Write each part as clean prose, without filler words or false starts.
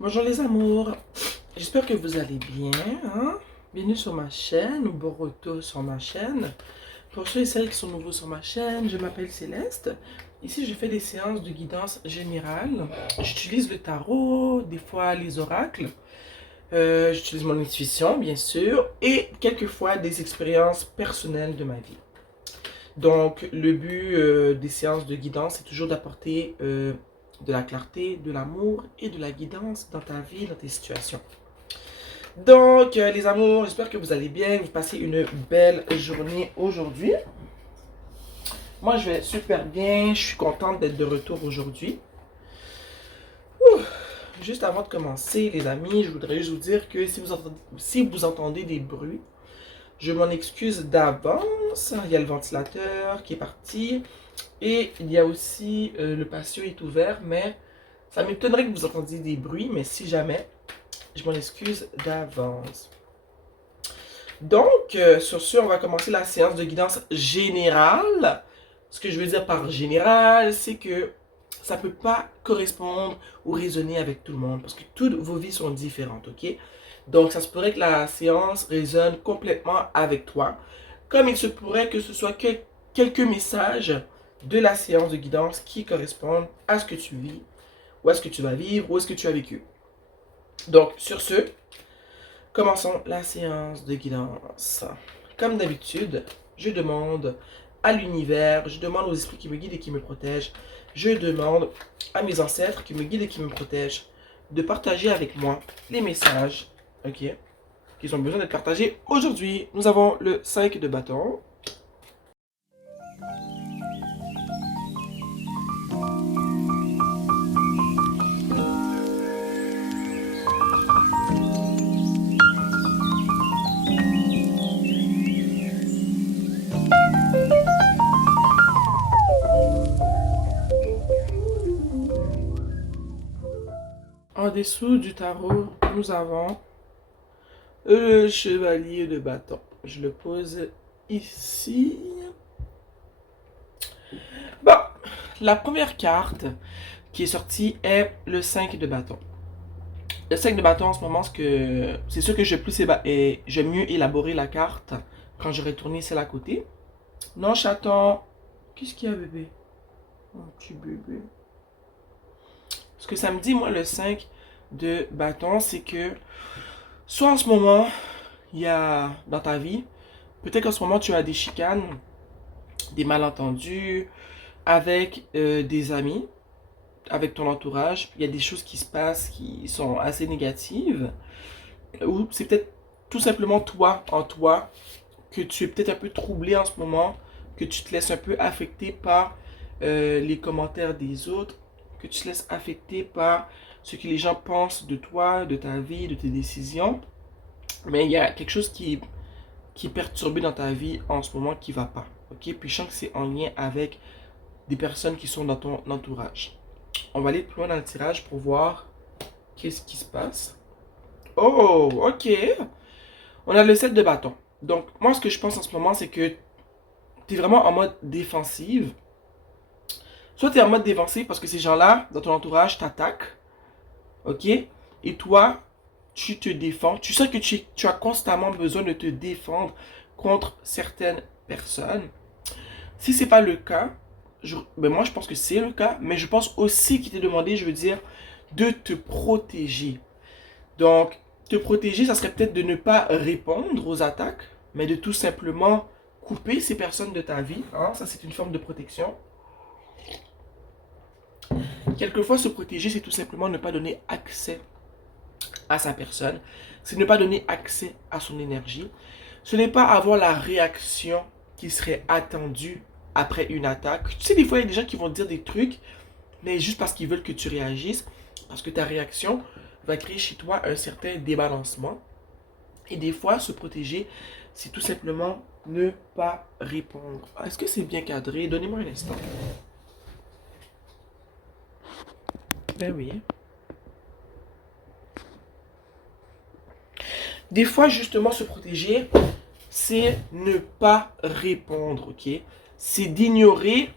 Bonjour les amours, j'espère que vous allez bien, hein? Bienvenue sur ma chaîne, ou bon retour sur ma chaîne. Pour ceux et celles qui sont nouveaux sur ma chaîne, je m'appelle Céleste. Ici, je fais des séances de guidance générale. J'utilise le tarot, des fois les oracles. J'utilise mon intuition, bien sûr, et quelquefois des expériences personnelles de ma vie. Donc, le but des séances de guidance, c'est toujours d'apporter de la clarté, de l'amour et de la guidance dans ta vie, dans tes situations. Donc, les amours, j'espère que vous allez bien, que vous passez une belle journée aujourd'hui. Moi, je vais super bien, je suis contente d'être de retour aujourd'hui. Juste avant de commencer, les amis, je voudrais juste vous dire que si vous entendez des bruits, je m'en excuse d'avance. Il y a le ventilateur qui est parti. Et il y a aussi le patio est ouvert, mais ça m'étonnerait que vous entendiez des bruits, mais si jamais, je m'en excuse d'avance. Donc, sur ce, on va commencer la séance de guidance générale. Ce que je veux dire par général, c'est que ça ne peut pas correspondre ou résonner avec tout le monde, parce que toutes vos vies sont différentes, ok? Donc, ça se pourrait que la séance résonne complètement avec toi, comme il se pourrait que ce soit quelques messages de la séance de guidance qui correspondent à ce que tu vis, ou à ce que tu vas vivre, ou à ce que tu as vécu. Donc, sur ce, commençons la séance de guidance. Comme d'habitude, je demande à l'univers, je demande aux esprits qui me guident et qui me protègent, je demande à mes ancêtres qui me guident et qui me protègent de partager avec moi les messages, ok, qui ont besoin d'être partagés aujourd'hui. Nous avons le 5 de bâton. En dessous du tarot, nous avons le chevalier de bâton. Je le pose ici. Bon, la première carte qui est sortie est le 5 de bâton. Le 5 de bâton en ce moment, c'est sûr que je vais mieux élaborer la carte quand j'aurai tourné celle à côté. Non, chaton. Qu'est-ce qu'il y a, bébé? Mon petit bébé. Ce que ça me dit, moi, le 5 de bâton, c'est que soit en ce moment, il y a dans ta vie, peut-être qu'en ce moment, tu as des chicanes, des malentendus avec des amis, avec ton entourage. Il y a des choses qui se passent qui sont assez négatives. Ou c'est peut-être tout simplement toi, en toi, que tu es peut-être un peu troublé en ce moment, que tu te laisses un peu affecter par les commentaires des autres, que tu te laisses affecter par ce que les gens pensent de toi, de ta vie, de tes décisions. Mais il y a quelque chose qui est perturbé dans ta vie en ce moment qui ne va pas. Ok? Puis je sens que c'est en lien avec des personnes qui sont dans ton entourage. On va aller plus loin dans le tirage pour voir qu'est-ce qui se passe. Oh, ok. On a le 7 de bâton. Donc, moi, ce que je pense en ce moment, c'est que tu es vraiment en mode défensive. Soit tu es en mode défensif parce que ces gens-là, dans ton entourage, t'attaquent. Ok? Et toi, tu te défends. Tu sais que tu as constamment besoin de te défendre contre certaines personnes. Si ce n'est pas le cas, moi je pense que c'est le cas, mais je pense aussi qu'il t'est demandé, je veux dire, de te protéger. Donc, te protéger, ça serait peut-être de ne pas répondre aux attaques, mais de tout simplement couper ces personnes de ta vie. Hein? Ça, c'est une forme de protection. Quelquefois, se protéger, c'est tout simplement ne pas donner accès à sa personne. C'est ne pas donner accès à son énergie. Ce n'est pas avoir la réaction qui serait attendue après une attaque. Tu sais, des fois, il y a des gens qui vont te dire des trucs, mais juste parce qu'ils veulent que tu réagisses, parce que ta réaction va créer chez toi un certain débalancement. Et des fois, se protéger, c'est tout simplement ne pas répondre. Est-ce que c'est bien cadré? Donnez-moi un instant. Ben oui. Des fois, justement, se protéger, c'est ne pas répondre, ok? C'est d'ignorer,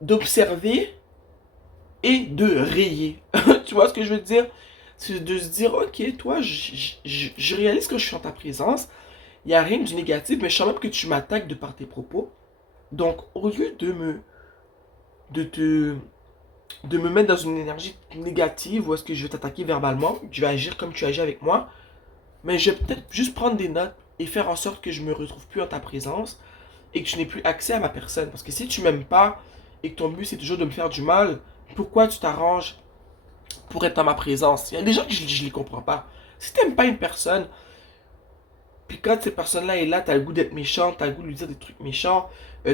d'observer et de rayer. Tu vois ce que je veux dire? C'est de se dire, ok, toi, je réalise que je suis en ta présence, il n'y a rien de négatif, mais je sens même que tu m'attaques de par tes propos. Donc, au lieu de te, de me mettre dans une énergie négative, où est-ce que je vais t'attaquer verbalement, je vais agir comme tu agis avec moi, mais je vais peut-être juste prendre des notes et faire en sorte que je me retrouve plus en ta présence et que tu n'aies plus accès à ma personne. Parce que si tu m'aimes pas et que ton but c'est toujours de me faire du mal, pourquoi tu t'arranges pour être dans ma présence? Il y a des gens que je les comprends pas. Si tu n'aimes pas une personne, puis quand cette personne-là est là, tu as le goût d'être méchant, tu as le goût de lui dire des trucs méchants,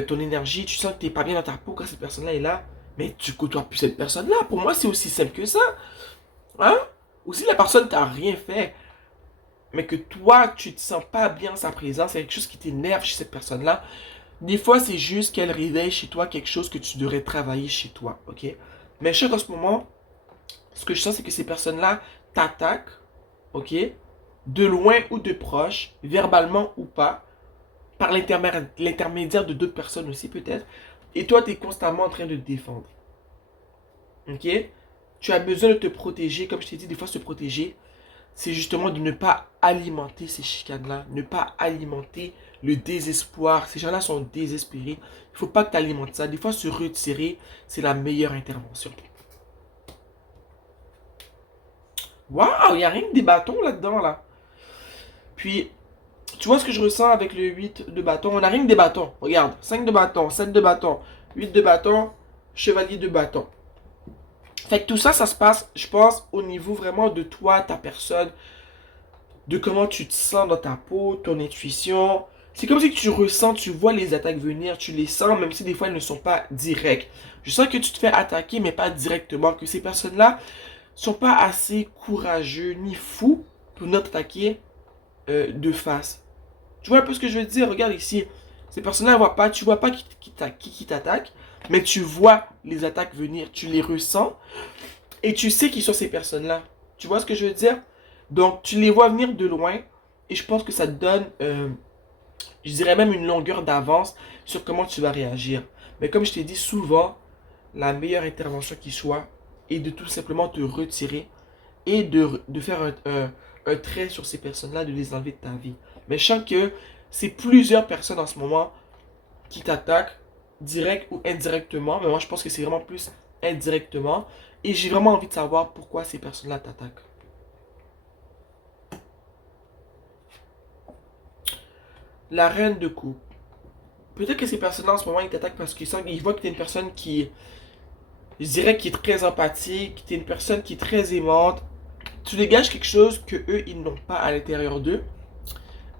ton énergie, tu sens que tu n'es pas bien dans ta peau quand cette personne-là est là, mais tu côtoies plus cette personne-là. Pour moi, c'est aussi simple que ça. Hein? Ou si la personne t'a rien fait, mais que toi, tu te sens pas bien en sa présence, il y a quelque chose qui t'énerve chez cette personne-là, des fois, c'est juste qu'elle réveille chez toi quelque chose que tu devrais travailler chez toi, ok? Mais je sais qu'en ce moment, ce que je sens, c'est que ces personnes-là t'attaquent, ok? De loin ou de proche, verbalement ou pas, par l'intermédiaire de d'autres personnes aussi peut-être. Et toi, tu es constamment en train de te défendre, ok? Tu as besoin de te protéger, comme je t'ai dit, des fois se protéger, c'est justement de ne pas alimenter ces chicanes-là, ne pas alimenter le désespoir. Ces gens-là sont désespérés. Il ne faut pas que tu alimentes ça. Des fois, se retirer, c'est la meilleure intervention. Waouh, il n'y a rien que des bâtons là-dedans, là. Puis, tu vois ce que je ressens avec le 8 de bâton? On n'a rien que des bâtons. Regarde, 5 de bâton, 7 de bâton, 8 de bâton, chevalier de bâton. Fait que tout ça, ça se passe, je pense, au niveau vraiment de toi, ta personne, de comment tu te sens dans ta peau, ton intuition. C'est comme si tu ressens, tu vois les attaques venir, tu les sens, même si des fois elles ne sont pas directes. Je sens que tu te fais attaquer, mais pas directement, que ces personnes-là sont pas assez courageux ni fous pour ne t'attaquer de face. Tu vois un peu ce que je veux te dire? Regarde ici. Ces personnes-là ne voient pas, tu vois pas qui t'attaque, mais tu vois les attaques venir, tu les ressens, et tu sais qui sont ces personnes-là. Tu vois ce que je veux dire? Donc, tu les vois venir de loin. Et je pense que ça te donne, je dirais même une longueur d'avance sur comment tu vas réagir. Mais comme je t'ai dit souvent, la meilleure intervention qui soit est de tout simplement te retirer et de faire un trait sur ces personnes-là, de les enlever de ta vie. Mais je sens que c'est plusieurs personnes en ce moment qui t'attaquent, direct ou indirectement. Mais moi, je pense que c'est vraiment plus indirectement. Et j'ai vraiment envie de savoir pourquoi ces personnes-là t'attaquent. La reine de coupe. Peut-être que ces personnes-là en ce moment ils t'attaquent parce qu'ils voient que tu es une personne qui, je dirais, qui est très empathique, que tu es une personne qui est très aimante. Tu dégages quelque chose que eux ils n'ont pas à l'intérieur d'eux.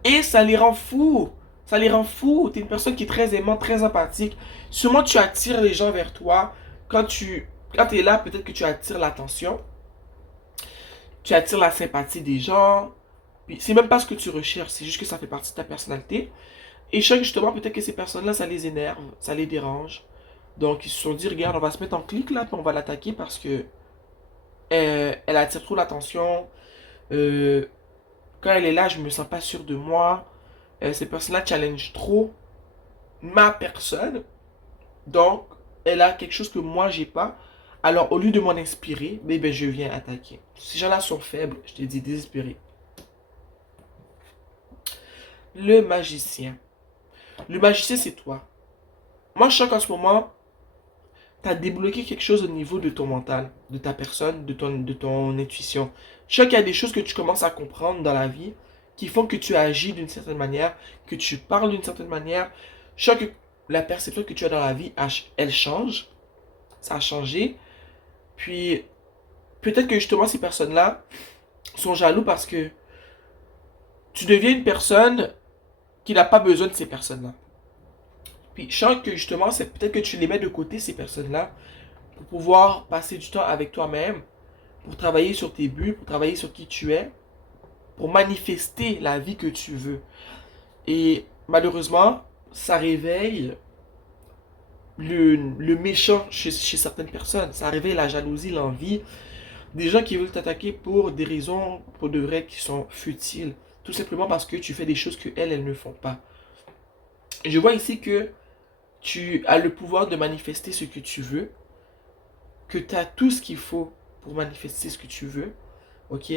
Et ça les rend fous. Ça les rend fous. Tu es une personne qui est très aimante, très empathique. Sûrement tu attires les gens vers toi. Quand tu es là, peut-être que tu attires l'attention. Tu attires la sympathie des gens. Puis c'est même pas ce que tu recherches, c'est juste que ça fait partie de ta personnalité. Et je sais que justement, peut-être que ces personnes-là, ça les énerve, ça les dérange. Donc, ils se sont dit, regarde, on va se mettre en clic là, puis on va l'attaquer parce que elle attire trop l'attention. Euh, Quand elle est là, je me sens pas sûr de moi. Ces personnes-là challenge trop ma personne. Donc, elle a quelque chose que moi, j'ai pas. Alors, au lieu de m'en inspirer, ben, je viens attaquer. Ces gens-là sont faibles, je te dis, désespérés. Le magicien. Le magicien, c'est toi. Moi, je sens qu'en ce moment, tu as débloqué quelque chose au niveau de ton mental, de ta personne, de ton intuition. Je sais qu'il y a des choses que tu commences à comprendre dans la vie qui font que tu agis d'une certaine manière, que tu parles d'une certaine manière. Je sais que la perception que tu as dans la vie, elle change. Ça a changé. Puis, peut-être que justement, ces personnes-là sont jaloux parce que tu deviens une personne qui n'a pas besoin de ces personnes-là. Puis, je sens que justement, c'est peut-être que tu les mets de côté, ces personnes-là, pour pouvoir passer du temps avec toi-même, pour travailler sur tes buts, pour travailler sur qui tu es, pour manifester la vie que tu veux. Et malheureusement, ça réveille le méchant chez certaines personnes. Ça réveille la jalousie, l'envie. Des gens qui veulent t'attaquer pour des raisons, pour de vrai, qui sont futiles. Tout simplement parce que tu fais des choses que elles ne font pas. Je vois ici que tu as le pouvoir de manifester ce que tu veux, que tu as tout ce qu'il faut pour manifester ce que tu veux. ok?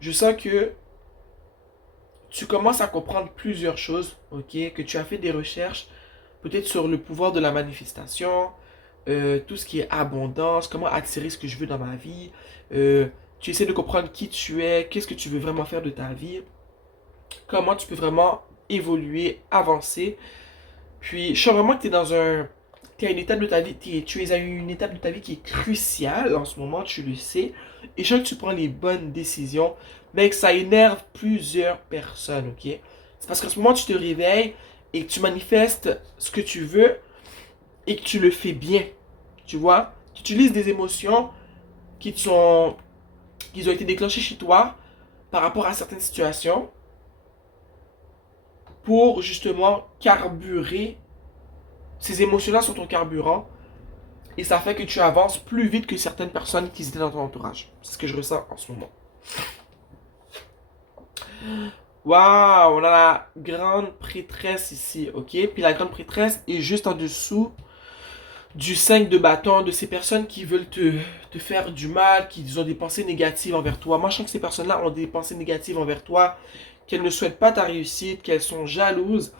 Je sens que tu commences à comprendre plusieurs choses, ok? Que tu as fait des recherches, peut-être sur le pouvoir de la manifestation, tout ce qui est abondance, comment attirer ce que je veux dans ma vie. euh, Tu essaies de comprendre qui tu es, qu'est-ce que tu veux vraiment faire de ta vie, comment tu peux vraiment évoluer, avancer. Puis, je sens vraiment que tu es dans un... Tu es à une étape de ta vie, tu es à une étape de ta vie qui est cruciale en ce moment, tu le sais. Et je sens que tu prends les bonnes décisions, mais que ça énerve plusieurs personnes, ok? C'est parce qu'en ce moment, tu te réveilles et que tu manifestes ce que tu veux et que tu le fais bien. Tu vois? Tu utilises des émotions qui ont été déclenchées chez toi par rapport à certaines situations pour justement carburer. Ces émotions-là sont ton carburant et ça fait que tu avances plus vite que certaines personnes qui étaient dans ton entourage. C'est ce que je ressens en ce moment. Waouh, on a la grande prêtresse ici, ok? Puis la grande prêtresse est juste en dessous du 5 de bâton, de ces personnes qui veulent te faire du mal, qui ont des pensées négatives envers toi. Moi, je sens que ces personnes-là ont des pensées négatives envers toi, qu'elles ne souhaitent pas ta réussite, qu'elles sont jalouses.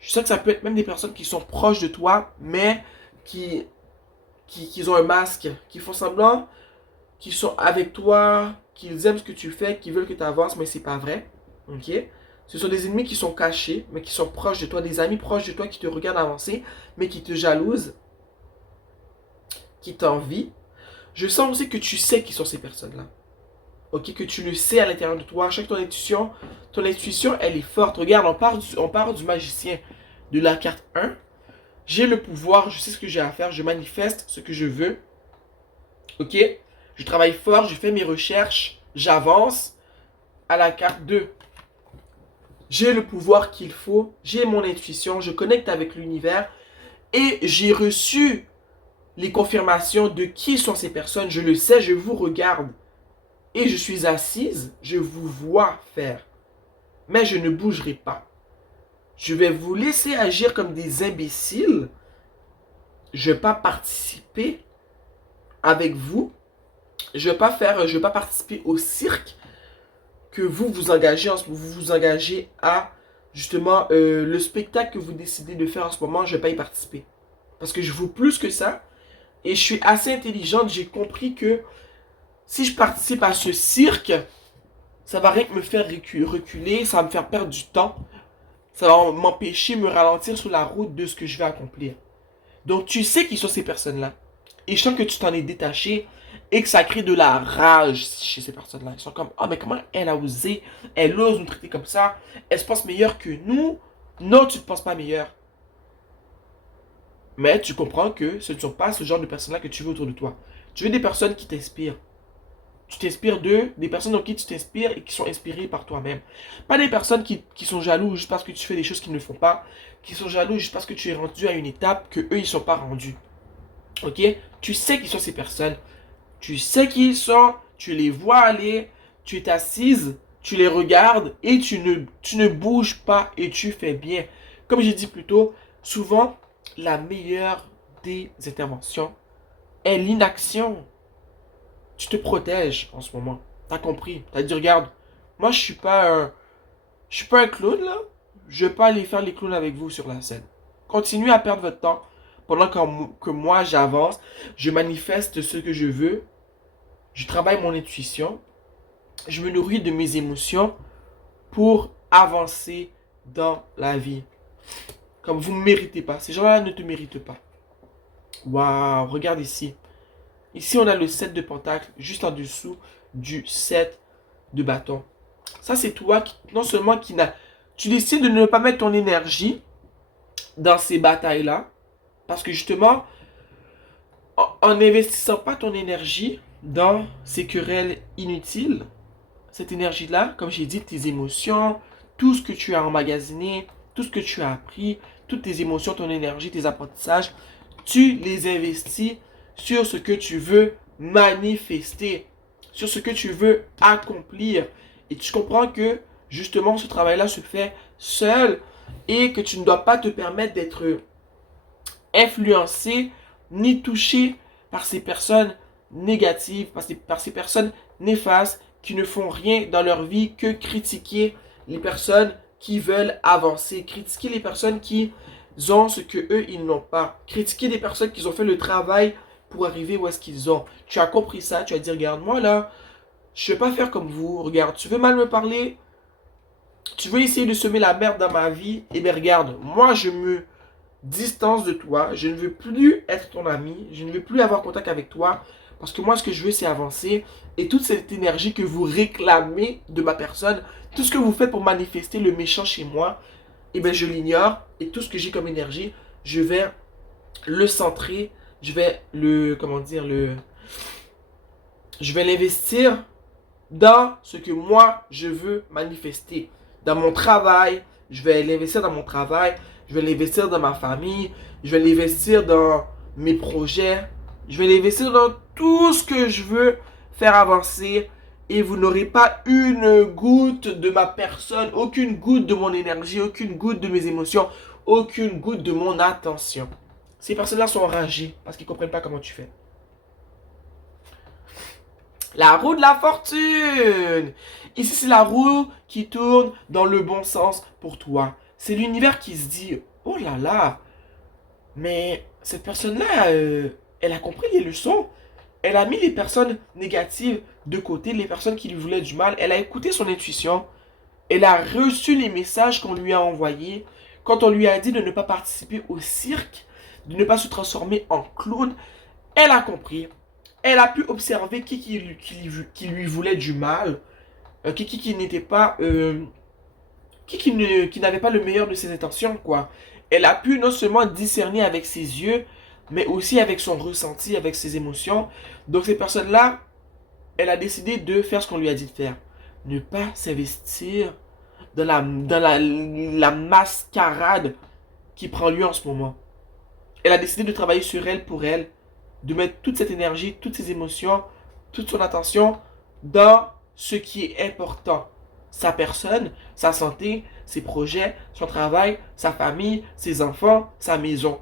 Je sens que ça peut être même des personnes qui sont proches de toi, mais qui, qui ont un masque, qui font semblant, qui sont avec toi, qu'ils aiment ce que tu fais, qui veulent que tu avances, mais c'est pas vrai. Ok? Ce sont des ennemis qui sont cachés, mais qui sont proches de toi, des amis proches de toi qui te regardent avancer, mais qui te jalousent, qui t'envient. Je sens aussi que tu sais qui sont ces personnes-là. Ok, que tu le sais à l'intérieur de toi. Chaque ton intuition, elle est forte. Regarde, on part du magicien de la carte 1. J'ai le pouvoir, je sais ce que j'ai à faire, je manifeste ce que je veux. Ok? Je travaille fort, je fais mes recherches, j'avance. À la carte 2, j'ai le pouvoir qu'il faut, j'ai mon intuition, je connecte avec l'univers et j'ai reçu les confirmations de qui sont ces personnes. Je le sais, je vous regarde et je suis assise, je vous vois faire. Mais je ne bougerai pas. Je vais vous laisser agir comme des imbéciles. Je ne vais pas participer avec vous. Je ne vais pas participer au cirque que vous engagez à justement le spectacle que vous décidez de faire en ce moment. Je ne vais pas y participer. Parce que je vaux plus que ça. Et je suis assez intelligente. J'ai compris que si je participe à ce cirque, ça va rien que me faire reculer, ça va me faire perdre du temps, ça va m'empêcher de me ralentir sur la route de ce que je vais accomplir. Donc tu sais qui sont ces personnes-là. Et je sens que tu t'en es détaché et que ça crée de la rage chez ces personnes-là. Ils sont comme, ah, mais comment elle a osé, elle ose nous traiter comme ça, elle se pense meilleure que nous. Non, tu ne te penses pas meilleure. Mais tu comprends que ce ne sont pas ce genre de personnes-là que tu veux autour de toi. Tu veux des personnes qui t'inspirent. Tu t'inspires d'eux, des personnes dans qui tu t'inspires et qui sont inspirées par toi-même. Pas des personnes qui sont jalouses juste parce que tu fais des choses qu'ils ne font pas, qui sont jalouses juste parce que tu es rendu à une étape que eux ils ne sont pas rendus. Ok? Tu sais qui sont ces personnes. Tu sais qui ils sont, tu les vois aller, tu es assise, tu les regardes et tu ne bouges pas et tu fais bien. Comme j'ai dit plus tôt, souvent, la meilleure des interventions est l'inaction. Tu te protèges en ce moment. T'as compris. T'as dit, regarde, moi je suis pas un clown là. Je vais pas aller faire les clowns avec vous sur la scène. Continuez à perdre votre temps pendant que moi j'avance. Je manifeste ce que je veux. Je travaille mon intuition. Je me nourris de mes émotions pour avancer dans la vie. Comme vous ne méritez pas. Ces gens-là ne te méritent pas. Waouh, regarde ici. Ici, on a le 7 de pentacle juste en dessous du 7 de bâton. Ça, c'est toi qui, non seulement qui n'a... Tu décides de ne pas mettre ton énergie dans ces batailles-là. Parce que justement, en n'investissant pas ton énergie dans ces querelles inutiles, cette énergie-là, comme j'ai dit, tes émotions, tout ce que tu as emmagasiné, tout ce que tu as appris, toutes tes émotions, ton énergie, tes apprentissages, tu les investis sur ce que tu veux manifester, sur ce que tu veux accomplir. Et tu comprends que justement ce travail-là se fait seul et que tu ne dois pas te permettre d'être influencé ni touché par ces personnes négatives, par ces personnes néfastes qui ne font rien dans leur vie que critiquer les personnes qui veulent avancer, critiquer les personnes qui ont ce que eux ils n'ont pas, critiquer des personnes qui ont fait le travail pour arriver où est-ce qu'ils ont. Tu as compris ça, tu as dit regarde moi là, je vais pas faire comme vous, regarde, tu veux mal me parler, tu veux essayer de semer la merde dans ma vie, et bien regarde, moi je me distance de toi, je ne veux plus être ton ami, je ne veux plus avoir contact avec toi, parce que moi ce que je veux c'est avancer, et toute cette énergie que vous réclamez de ma personne, tout ce que vous faites pour manifester le méchant chez moi, et bien je l'ignore, et tout ce que j'ai comme énergie, je vais le centrer, je vais comment dire, je vais l'investir dans ce que moi je veux manifester. Dans mon travail, je vais l'investir dans mon travail, je vais l'investir dans ma famille, je vais l'investir dans mes projets, je vais l'investir dans tout ce que je veux faire avancer. Et vous n'aurez pas une goutte de ma personne, aucune goutte de mon énergie, aucune goutte de mes émotions, aucune goutte de mon attention. Ces personnes-là sont enragées parce qu'ils ne comprennent pas comment tu fais. La roue de la fortune. Ici, c'est la roue qui tourne dans le bon sens pour toi. C'est l'univers qui se dit, oh là là, mais cette personne-là, elle a compris les leçons. Elle a mis les personnes négatives de côté, les personnes qui lui voulaient du mal. Elle a écouté son intuition. Elle a reçu les messages qu'on lui a envoyés. Quand on lui a dit de ne pas participer au cirque, de ne pas se transformer en clown, elle a compris. Elle a pu observer qui lui voulait du mal, qui n'était pas, qui n'avait pas le meilleur de ses intentions, quoi. Elle a pu non seulement discerner avec ses yeux, mais aussi avec son ressenti, avec ses émotions. Donc ces personnes-là, elle a décidé de faire ce qu'on lui a dit de faire. Ne pas s'investir dans la mascarade qui prend lieu en ce moment. Elle a décidé de travailler sur elle pour elle, de mettre toute cette énergie, toutes ses émotions, toute son attention dans ce qui est important. Sa personne, sa santé, ses projets, son travail, sa famille, ses enfants, sa maison,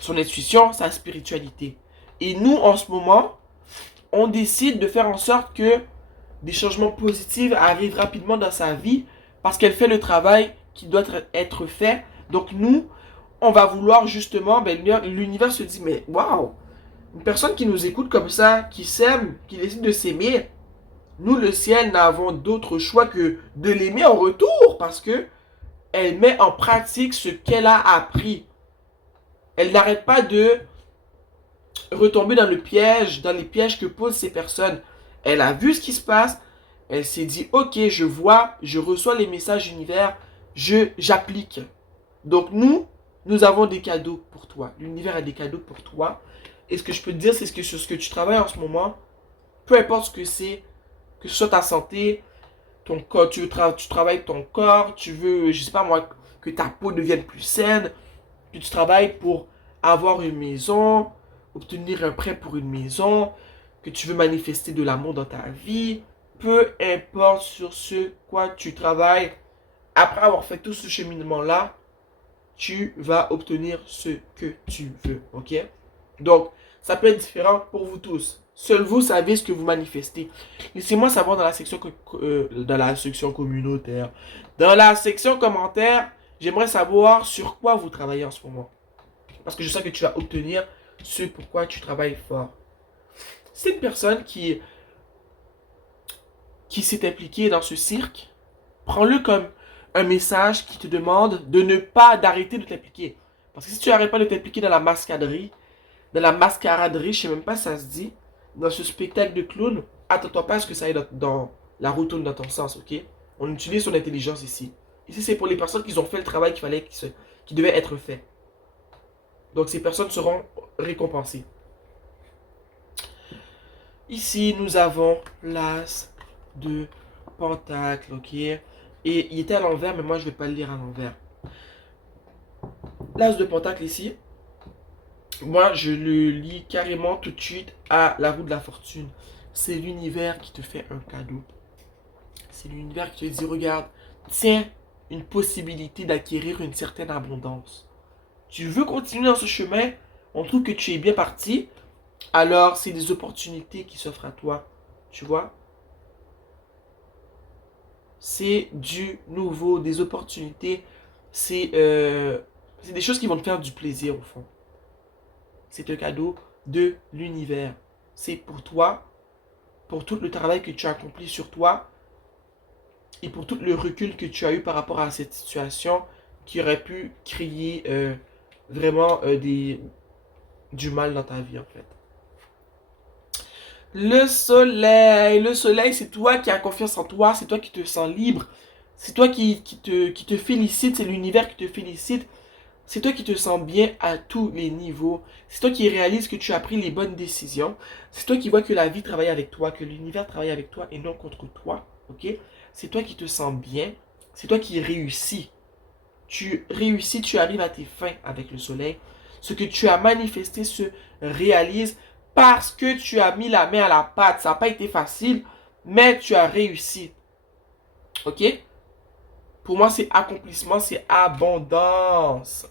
son intuition, sa spiritualité. Et nous, en ce moment, on décide de faire en sorte que des changements positifs arrivent rapidement dans sa vie parce qu'elle fait le travail qui doit être fait. Donc nous, on va vouloir justement, ben, l'univers se dit, mais waouh, une personne qui nous écoute comme ça, qui s'aime, qui décide de s'aimer, nous, le ciel, n'avons d'autre choix que de l'aimer en retour parce que elle met en pratique ce qu'elle a appris. Elle n'arrête pas de retomber dans le piège, dans les pièges que posent ces personnes. Elle a vu ce qui se passe, elle s'est dit, ok, je vois, je reçois les messages univers, j'applique. Donc nous avons des cadeaux pour toi. L'univers a des cadeaux pour toi. Et ce que je peux te dire, c'est que sur ce que tu travailles en ce moment, peu importe ce que c'est, que ce soit ta santé, ton corps, tu travailles ton corps, tu veux, je sais pas moi, que ta peau devienne plus saine, que tu travailles pour avoir une maison, obtenir un prêt pour une maison, que tu veux manifester de l'amour dans ta vie, peu importe sur ce quoi tu travailles, après avoir fait tout ce cheminement-là, tu vas obtenir ce que tu veux, ok? Donc, ça peut être différent pour vous tous. Seul vous savez ce que vous manifestez. Laissez-moi savoir dans la section communautaire. Dans la section commentaire, j'aimerais savoir sur quoi vous travaillez en ce moment. Parce que je sais que tu vas obtenir ce pourquoi tu travailles fort. C'est une personne qui s'est impliquée dans ce cirque. Prends-le comme un message qui te demande de ne pas d'arrêter de t'impliquer. Parce que si tu n'arrêtes pas de t'impliquer dans la mascaraderie, je sais même pas si ça se dit, dans ce spectacle de clown, attends-toi pas à ce que ça aille dans la roue tourne dans ton sens, ok? On utilise son intelligence ici. Ici, c'est pour les personnes qui ont fait le travail qui devait être fait. Donc, ces personnes seront récompensées. Ici, nous avons l'as de pentacle, ok? Et il était à l'envers, mais moi, je vais pas le lire à l'envers. L'as de pentacle ici, moi, je le lis carrément tout de suite à la roue de la fortune. C'est l'univers qui te fait un cadeau. C'est l'univers qui te dit, regarde, tiens, une possibilité d'acquérir une certaine abondance. Tu veux continuer dans ce chemin, on trouve que tu es bien parti, alors c'est des opportunités qui s'offrent à toi. Tu vois? c'est du nouveau, des opportunités. C'est des choses qui vont te faire du plaisir au fond. C'est un cadeau de l'univers. C'est pour toi, pour tout le travail que tu as accompli sur toi et pour tout le recul que tu as eu par rapport à cette situation qui aurait pu créer vraiment du mal dans ta vie en fait. Le soleil, c'est toi qui as confiance en toi, c'est toi qui te sens libre, c'est toi qui te félicite, c'est l'univers qui te félicite, c'est toi qui te sens bien à tous les niveaux, c'est toi qui réalises que tu as pris les bonnes décisions, c'est toi qui vois que la vie travaille avec toi, que l'univers travaille avec toi et non contre toi, ok? C'est toi qui te sens bien, c'est toi qui réussis. Tu réussis, tu arrives à tes fins avec le soleil. Ce que tu as manifesté se réalise parce que tu as mis la main à la pâte. Ça n'a pas été facile, mais tu as réussi. Ok? Pour moi, c'est accomplissement, c'est abondance.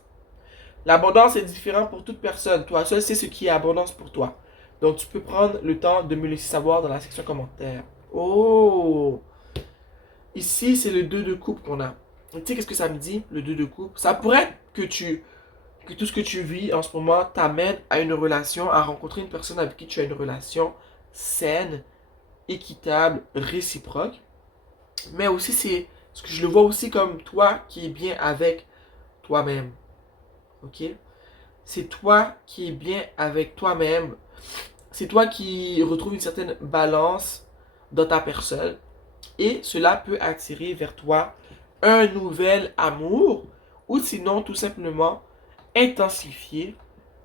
L'abondance est différente pour toute personne. Toi seul sais ce qui est abondance pour toi. Donc, tu peux prendre le temps de me laisser savoir dans la section commentaire. Oh! Ici, c'est le 2 de coupe qu'on a. Tu sais, qu'est-ce que ça me dit, le 2 de coupe? Ça pourrait être que tout ce que tu vis en ce moment t'amène à une relation, à rencontrer une personne avec qui tu as une relation saine, équitable, réciproque. Mais aussi, c'est ce que je le vois aussi comme toi qui es bien avec toi-même. Ok? C'est toi qui es bien avec toi-même. C'est toi qui retrouves une certaine balance dans ta personne. Et cela peut attirer vers toi un nouvel amour ou sinon tout simplement intensifier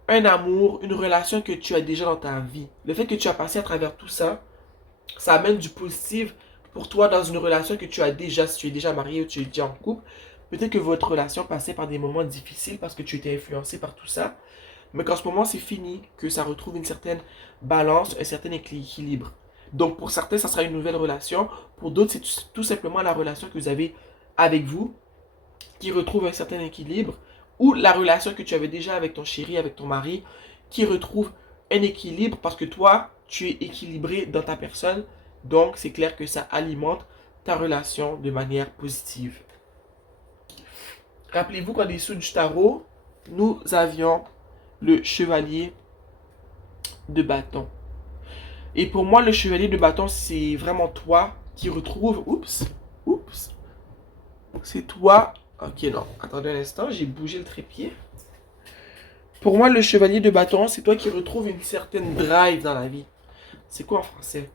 un amour, une relation que tu as déjà dans ta vie. Le fait que tu as passé à travers tout ça, ça amène du positif pour toi dans une relation que tu as déjà, si tu es déjà marié ou tu es déjà en couple. Peut-être que votre relation passait par des moments difficiles parce que tu étais influencé par tout ça, mais qu'en ce moment c'est fini, que ça retrouve une certaine balance, un certain équilibre. Donc pour certains, ça sera une nouvelle relation. Pour d'autres, c'est tout simplement la relation que vous avez avec vous qui retrouve un certain équilibre. Ou la relation que tu avais déjà avec ton chéri, avec ton mari, qui retrouve un équilibre parce que toi, tu es équilibré dans ta personne. Donc c'est clair que ça alimente ta relation de manière positive. Rappelez-vous qu'en dessous du tarot, nous avions le chevalier de bâton. Et pour moi, le chevalier de bâton, c'est vraiment toi qui retrouve... Oups. C'est toi... Ok, non. Attendez un instant, j'ai bougé le trépied. Pour moi, le chevalier de bâton, c'est toi qui retrouves une certaine drive dans la vie. C'est quoi en français?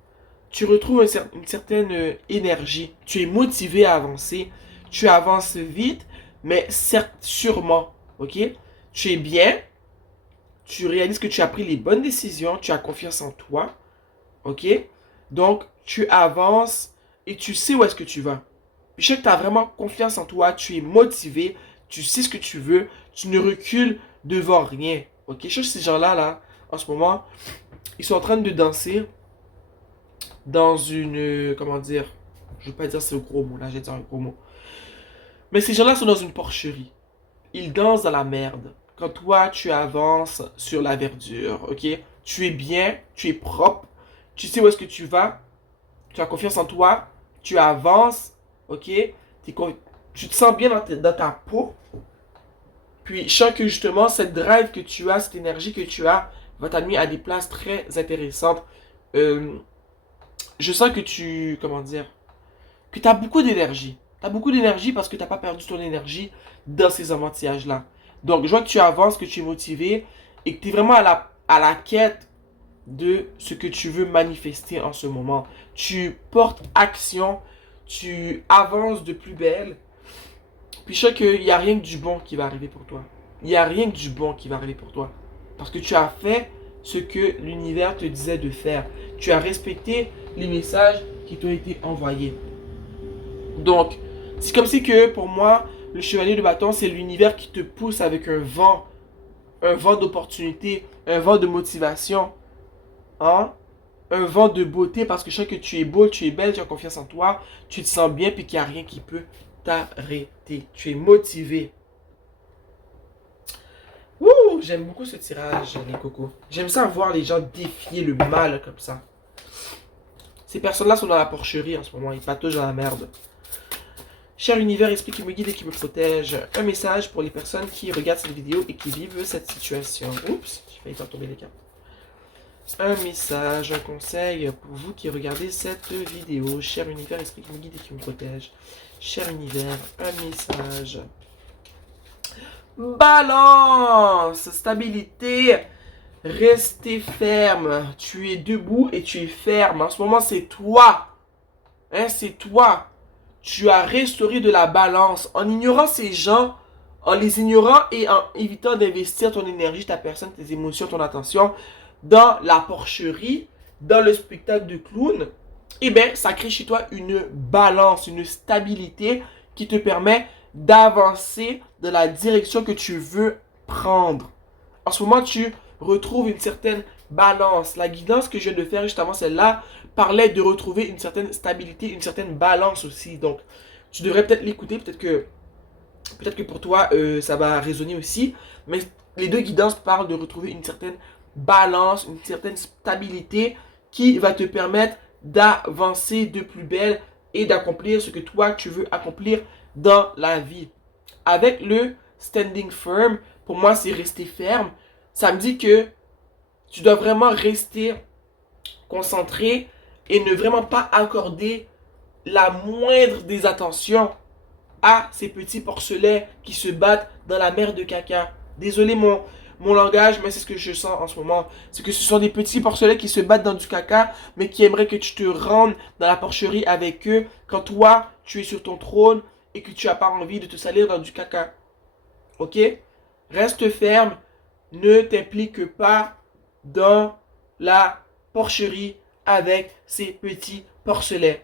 Tu retrouves une certaine énergie. Tu es motivé à avancer. Tu avances vite, mais certes, sûrement. Ok? Tu es bien. Tu réalises que tu as pris les bonnes décisions. Tu as confiance en toi. Ok? Donc, tu avances et tu sais où est-ce que tu vas. Je sais que tu as vraiment confiance en toi, tu es motivé, tu sais ce que tu veux, tu ne recules devant rien. Ok? Je sais que ces gens-là, là, en ce moment, ils sont en train de danser dans une. Comment dire? Je ne veux pas dire ce gros mot, là, j'ai dit un gros mot. Mais ces gens-là sont dans une porcherie. Ils dansent dans la merde. Quand toi, tu avances sur la verdure, ok? Tu es bien, tu es propre, tu sais où est-ce que tu vas, tu as confiance en toi, tu avances, ok? Tu te sens bien dans ta peau. Puis, je sens que justement, cette drive que tu as, cette énergie que tu as, va t'amener à des places très intéressantes. Euh, je sens que comment dire, que tu as beaucoup d'énergie. Tu as beaucoup d'énergie parce que tu n'as pas perdu ton énergie dans ces avantillages-là. Donc, je vois que tu avances, que tu es motivé et que tu es vraiment à la quête de ce que tu veux manifester en ce moment. Tu portes action, tu avances de plus belle. Puis je sais qu'il n'y a rien que du bon qui va arriver pour toi. Il n'y a rien que du bon qui va arriver pour toi. Parce que tu as fait ce que l'univers te disait de faire. Tu as respecté les messages qui t'ont été envoyés. Donc, c'est comme si que pour moi, le chevalier de bâton, c'est l'univers qui te pousse avec un vent d'opportunité, un vent de motivation, hein? Un vent de beauté parce que je sais que tu es beau, tu es belle, tu as confiance en toi, tu te sens bien puis qu'il n'y a rien qui peut t'arrêter. Tu es motivé. Ouh, j'aime beaucoup ce tirage, les cocos. J'aime ça voir les gens défier le mal comme ça. Ces personnes-là sont dans la porcherie en ce moment, ils patouchent dans la merde. Cher univers, esprit qui me guide et qui me protège, un message pour les personnes qui regardent cette vidéo et qui vivent cette situation. Oups, j'ai failli faire tomber les cartes. Un message, un conseil pour vous qui regardez cette vidéo. Cher univers, esprit qui me guide et qui me protège. Cher univers, un message. Balance, stabilité, restez ferme. Tu es debout et tu es ferme. En ce moment, c'est toi. Hein, c'est toi. Tu as restauré de la balance. En ignorant ces gens, en les ignorant et en évitant d'investir ton énergie, ta personne, tes émotions, ton attention dans la porcherie, dans le spectacle de clown, eh bien, ça crée chez toi une balance, une stabilité qui te permet d'avancer dans la direction que tu veux prendre. En ce moment, tu retrouves une certaine balance. La guidance que je viens de faire juste avant celle-là parlait de retrouver une certaine stabilité, une certaine balance aussi. Donc, tu devrais peut-être l'écouter. Peut-être que pour toi, ça va résonner aussi. Mais les deux guidances parlent de retrouver une certaine balance, une certaine stabilité qui va te permettre d'avancer de plus belle et d'accomplir ce que toi, tu veux accomplir dans la vie. Avec le standing firm, pour moi, c'est rester ferme. Ça me dit que tu dois vraiment rester concentré et ne vraiment pas accorder la moindre des attentions à ces petits porcelets qui se battent dans la mer de caca. Désolé mon langage, mais c'est ce que je sens en ce moment. C'est que ce sont des petits porcelets qui se battent dans du caca, mais qui aimeraient que tu te rendes dans la porcherie avec eux quand toi, tu es sur ton trône et que tu n'as pas envie de te salir dans du caca. Ok? Reste ferme, ne t'implique pas dans la porcherie avec ces petits porcelets.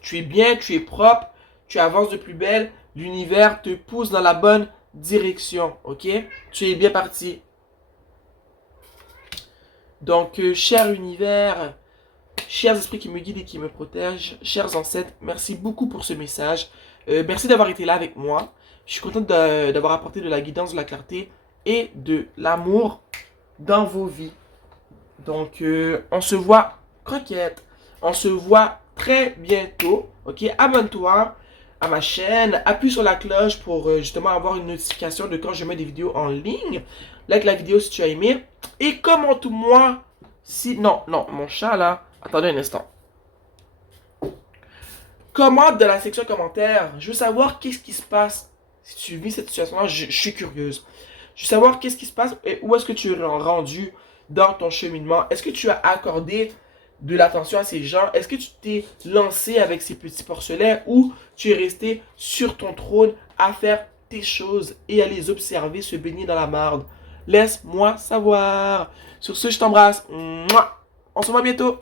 Tu es bien, tu es propre, tu avances de plus belle, l'univers te pousse dans la bonne direction, ok? Tu es bien parti. Donc, cher univers, chers esprits qui me guident et qui me protègent, chers ancêtres, merci beaucoup pour ce message. Merci d'avoir été là avec moi. Je suis content d'avoir apporté de la guidance, de la clarté et de l'amour dans vos vies. Donc, on se voit, croquette, on se voit très bientôt, ok? Abonne-toi à ma chaîne, appuie sur la cloche pour justement avoir une notification de quand je mets des vidéos en ligne. Like la vidéo si tu as aimé. Et commente-moi si... Non, mon chat là. Attendez un instant. Commente dans la section commentaires. Je veux savoir qu'est-ce qui se passe si tu vis cette situation-là. Je suis curieuse. Je veux savoir qu'est-ce qui se passe et où est-ce que tu es rendu dans ton cheminement. Est-ce que tu as accordé de l'attention à ces gens? Est-ce que tu t'es lancé avec ces petits porcelets ou tu es resté sur ton trône à faire tes choses et à les observer se baigner dans la marde? Laisse-moi savoir. Sur ce, je t'embrasse. On se voit bientôt.